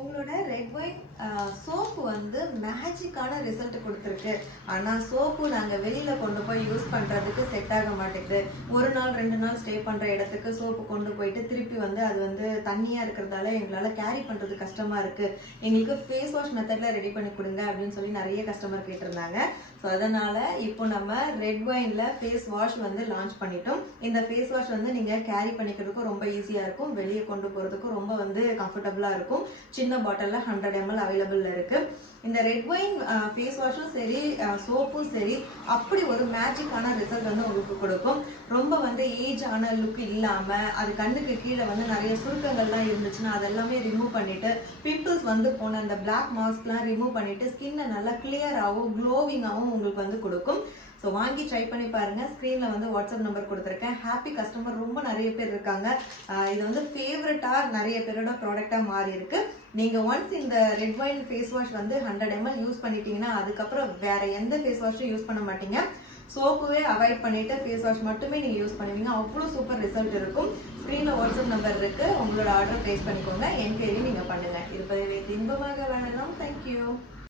உங்களோட red wine soap வந்து மேஜிக்கான result கொடுத்துருக்கு. ஆனால் சோப்பு நாங்கள் வெளியில் கொண்டு போய் யூஸ் பண்ணுறதுக்கு செட் ஆக மாட்டேங்குது. ஒரு நாள் 2 நாள் ஸ்டே பண்ணுற இடத்துக்கு சோப்பு கொண்டு போயிட்டு திருப்பி வந்து அது வந்து தண்ணியாக இருக்கிறதால எங்களால் கேரி பண்ணுறது கஷ்டமாக இருக்குது. எங்களுக்கு ஃபேஸ் வாஷ் மெத்தடில் ரெடி பண்ணி கொடுங்க அப்படின்னு சொல்லி நிறைய கஸ்டமர் கேட்டிருந்தாங்க. ஸோ அதனால் இப்போ நம்ம ரெட் ஒயினில் ஃபேஸ் வாஷ் வந்து லான்ச் பண்ணிட்டோம். இந்த ஃபேஸ் வாஷ் வந்து நீங்கள் கேரி பண்ணிக்கிறதுக்கும் ரொம்ப ஈஸியாக இருக்கும், வெளியே கொண்டு போகிறதுக்கும் ரொம்ப வந்து கம்ஃபர்டபுளாக இருக்கும். சின்ன பாட்டிலில் 100 ml அவைலபிள் இருக்குது. இந்த ரெட் ஒயின் ஃபேஸ் வாஷும் சரி சோப்பும் சரி அப்படி ஒரு மேஜிக்கான ரிசல்ட் வந்து உங்களுக்கு கொடுக்கும். ரொம்ப வந்து ஏஜ் ஆன லுக் இல்லாமல் அது கண்ணுக்கு கீழே வந்து நிறைய சுருக்கங்கள்லாம் இருந்துச்சுன்னா அதெல்லாமே ரிமூவ் பண்ணிவிட்டு பிம்பிள்ஸ் வந்து போன அந்த பிளாக் மார்க்ஸ்லாம் ரிமூவ் பண்ணிவிட்டு ஸ்கின்னை நல்லா கிளியராகவும் க்ளோவிங்காகவும் உங்களுக்கு வந்து கொடுக்கும். ஸோ வாங்கி ட்ரை பண்ணி பாருங்க. ஸ்க்ரீனில் வந்து வாட்ஸ்அப் நம்பர் கொடுத்துருக்கேன். ஹாப்பி கஸ்டமர் ரொம்ப நிறைய பேர் இருக்காங்க. இது வந்து ஃபேவரட்டாக நிறைய பேரோட ப்ராடக்டாக மாறி இருக்கு. நீங்கள் ஒன்ஸ் இந்த ரெட் ஒயின் ஃபேஸ் வாஷ் வந்து 100 ml யூஸ் பண்ணிட்டீங்கன்னா அதுக்கப்புறம் வேற எந்த ஃபேஸ் வாஷும் யூஸ் பண்ண மாட்டீங்க. சோப்புவே அவாய்ட் பண்ணிட்டு ஃபேஸ் வாஷ் மட்டுமே நீங்கள் யூஸ் பண்ணுவீங்க. அவ்வளோ சூப்பர் ரிசல்ட் இருக்கும். ஸ்க்ரீனில் வாட்ஸ்அப் நம்பர் இருக்கு, உங்களோட ஆர்டர் ப்ளேஸ் பண்ணிக்கோங்க. என்கொயரி நீங்கள் பண்ணுங்க. இருப்பதை வைத்து இன்பமாக வேணாம். தேங்க்யூ.